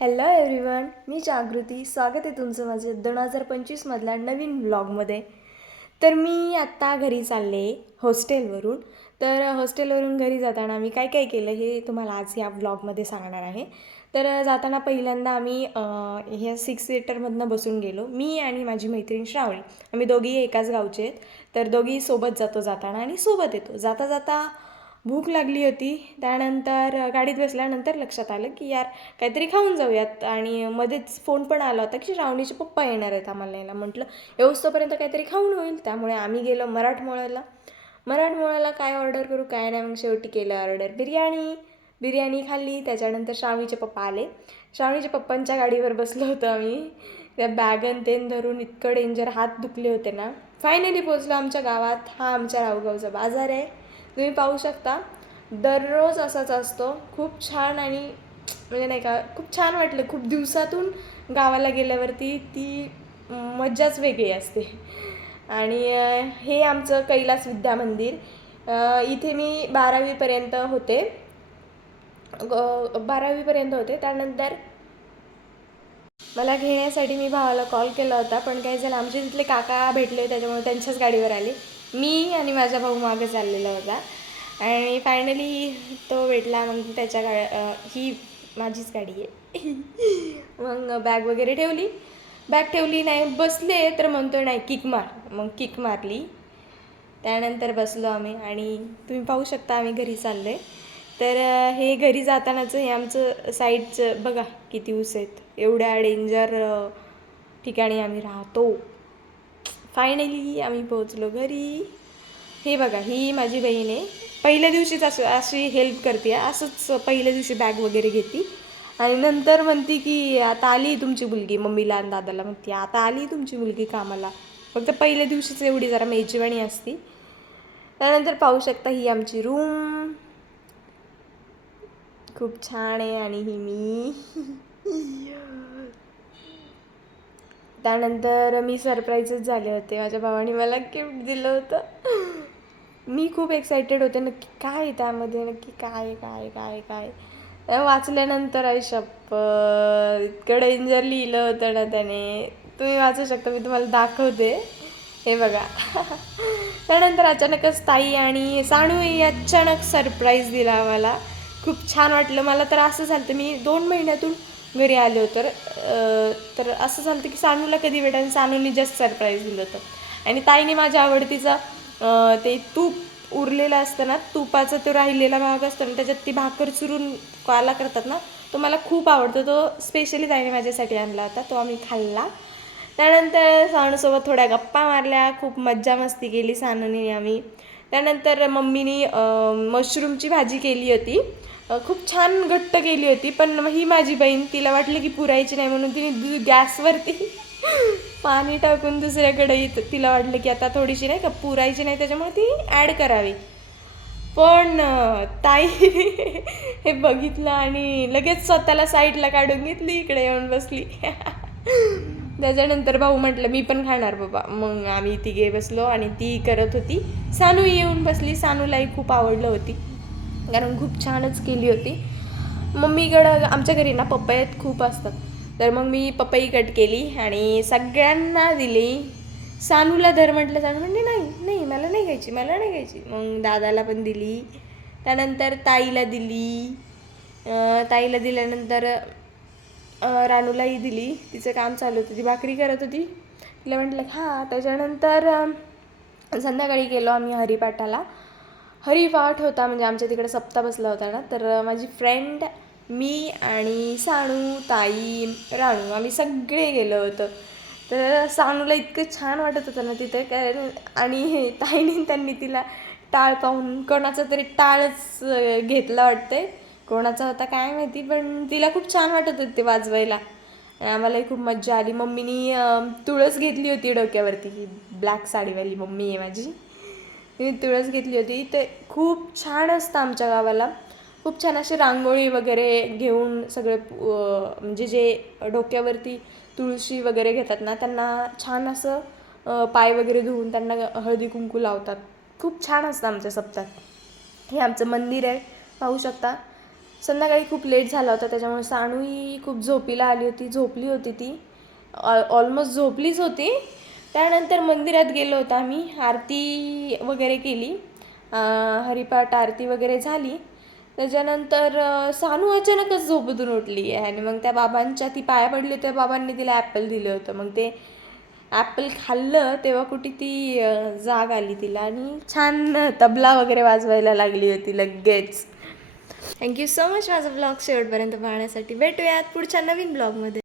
Hello everyone, मी जागृती. स्वागत आहे तुमचं माझे 2025मधल्या नवीन व्लॉगमध्ये. तर मी आत्ता घरी चालले हॉस्टेलवरून. तर हॉस्टेलवरून घरी जाताना आम्ही काय काय केलं हे तुम्हाला आज या व्लॉगमध्ये सांगणार आहे. तर जाताना पहिल्यांदा आम्ही ह्या 6 सीटरमधनं बसून गेलो. मी आणि माझी मैत्रीण श्रावणी, आम्ही दोघीही एकाच गावचे आहेत. तर दोघी सोबत जातो जाताना आणि सोबत येतो. जाता जाता भूक लागली होती. त्यानंतर गाडीत बसल्यानंतर लक्षात आलं की यार काहीतरी खाऊन जाऊयात. आणि मध्येच फोन पण आला होता की श्रावणीचे पप्पा येणार आहेत आम्हाला यायला. म्हटलं येऊस्तोपर्यंत काहीतरी खाऊन होईल. त्यामुळे आम्ही गेलो मराठमोळ्याला काय ऑर्डर करू काय नाही. मग शेवटी केलं ऑर्डर बिर्याणी खाल्ली. त्याच्यानंतर श्रावणीचे पप्पा आले. श्रावणीच्या पप्पांच्या गाडीवर बसलो होतो आम्ही. त्या बॅगन तेन धरून इतकं डेंजर हात दुखले होते ना. फायनली पोचलो आमच्या गावात. हा आमच्या रावगावचा बाजार आहे. तुम्ही पाहू शकता दररोज असाच असतो. खूप छान आणि म्हणजे नाही का खूप छान वाटलं. खूप दिवसातून गावाला गेल्यावरती ती मज्जाच वेगळी असते. आणि हे आमचं कैलास विद्या मंदिर. इथे मी 12वीपर्यंत होते. त्यानंतर मला घेण्यासाठी मी भावाला कॉल केला होता. पण काही जण आमचे तिथले काका भेटले त्याच्यामुळे त्यांच्याच गाडीवर आले. मी आणि माझा भाऊ मागे चाललेला होता. आणि फायनली तो भेटला. मग त्याच्या ही माझीच गाडी आहे. मग बॅग ठेवली नाही. बसले तर म्हणतो नाही किक मार. मग किक मारली. त्यानंतर बसलो आम्ही आणि तुम्ही पाहू शकता आम्ही घरी चाललो आहे. तर हे घरी जातानाचं हे आमचं साईडचं बघा किती ऊस आहेत. एवढ्या डेंजर ठिकाणी आम्ही राहतो. फायनली आम्ही पोहोचलो घरी. हे बघा ही माझी बहीण आहे. पहिल्या दिवशीच अशी हेल्प करते. असंच पहिल्या दिवशी बॅग वगैरे घेते आणि नंतर म्हणते की आता आली तुमची मुलगी. मम्मीला आणि दादाला म्हणते आता आली तुमची मुलगी कामाला. फक्त पहिल्या दिवशीच एवढी जरा मेजवानी असती. त्यानंतर पाहू शकता ही आमची रूम खूप छान आहे. आणि ही मी त्यानंतर मी सरप्राईजच झाले होते. माझ्या भावाने मला गिफ्ट दिलं होतं. मी खूप एक्सायटेड होते नक्की काय आहे त्यामध्ये, नक्की काय काय काय काय वाचल्यानंतर इतकं डेंजर लिहिलं होतं ना त्याने. तुम्ही वाचू शकता. मी तुम्हाला दाखवते. हे बघा. त्यानंतर अचानकच ताई आणि सानू अचानक सरप्राईज दिला आम्हाला. खूप छान वाटलं. मला तर असं झालं मी 2 महिन्यातून घरी आले होतं. तर असं झालं की सानूला कधी भेटा आणि सानूने जस्ट सरप्राईज दिलं होतं. आणि ताईने माझ्या आवडतीचा ते तूप उरलेलं असतं ना, तुपाचा तो राहिलेला भाग असतो ना, त्याच्यात ती भाकर चुरून काला करतात ना, तो मला खूप आवडतो. तो स्पेशली ताईने माझ्यासाठी आणला होता. तो आम्ही खाल्ला. त्यानंतर सानूसोबत थोड्या गप्पा मारल्या. खूप मज्जा मस्ती केली सानूने आम्ही. त्यानंतर मम्मीने मशरूमची भाजी केली होती. खूप छान घट्ट केली होती. पण ही माझी बहीण तिला वाटलं की पुरायची नाही म्हणून तिने गॅसवरती पाणी टाकून दुसऱ्याकडे तिला वाटलं की आता थोडीशी नाही का पुरायची नाही त्याच्यामुळे ती ॲड करावी. पण ताई हे बघितलं आणि लगेच स्वतःला साईडला काढून घेतली. इकडे येऊन बसली. त्याच्यानंतर भाऊ म्हटलं मी पण खाणार बाबा. मग आम्ही तिघे बसलो आणि ती करत होती. सानू येऊन बसली. सानूलाही खूप आवडलं होती कारण खूप छानच केली होती. मम्मीकडं आमच्या घरी ना पपयात खूप असतात. तर मग मी पपई कट केली आणि सगळ्यांना दिली. सानूला धर म्हटलं. सानू म्हणते नाही मला नाही खायची. मग दादाला पण दिली. त्यानंतर ताईला दिली. ताईला दिल्यानंतर रानूलाही दिली. तिचं काम चालू होतं. ती भाकरी करत होती. तिला म्हटलं खा. त्याच्यानंतर संध्याकाळी गेलो आम्ही हरिपाठाला. हरिपाठ होता म्हणजे आमच्या तिकडे सप्ताह बसला होता ना. तर माझी फ्रेंड, मी आणि सानू, ताई, रानू आम्ही सगळे गेलो होतो. तर सानूला इतकं छान वाटत होतं ना तिथे काय. आणि ताईने त्यांनी तिला टाळ पाहून कोणाचा तरी टाळच घेतला वाटते. कोणाचा होता काय माहिती. पण तिला खूप छान वाटत होतं ते वाजवायला. आम्हालाही खूप मज्जा आली. मम्मीनी तुळस घेतली होती डोक्यावरती. ही ब्लॅक साडीवाली मम्मी आहे माझी. मी तुळस घेतली होती. ते खूप छान असतं आमच्या गावाला. खूप छान अशी रांगोळी वगैरे घेऊन सगळे म्हणजे जे डोक्यावरती तुळशी वगैरे घेतात ना त्यांना छान असं पाय वगैरे धुवून त्यांना हळदी कुंकू लावतात. खूप छान असतं आमच्या सप्ताहात. हे आमचं मंदिर आहे पाहू शकता. संध्याकाळी खूप लेट झाला होता, त्याच्यामुळे सानूही खूप झोपीला आली होती, झोपली होती ती, ऑलमोस्ट झोपलीच होती. त्यानंतर मंदिरात गेलो होतो आम्ही, आरती वगैरे केली, हरिपाठ आरती वगैरे झाली. त्याच्यानंतर सानू अचानकच झोपेतून उठली आणि मग त्या बाबांच्या ती पाया पडली होती, बाबांनी तिला ॲपल दिलं होतं. मग ते ॲपल खाल्लं तेव्हा कुठे ती जाग आली तिला आणि छान तबला वगैरे वाजवायला लागली होती लगेच. थँक्यू सो मच माझा ब्लॉग शेवटपर्यंत पाहण्यासाठी. भेटूयात पुढच्या नवीन ब्लॉगमध्ये.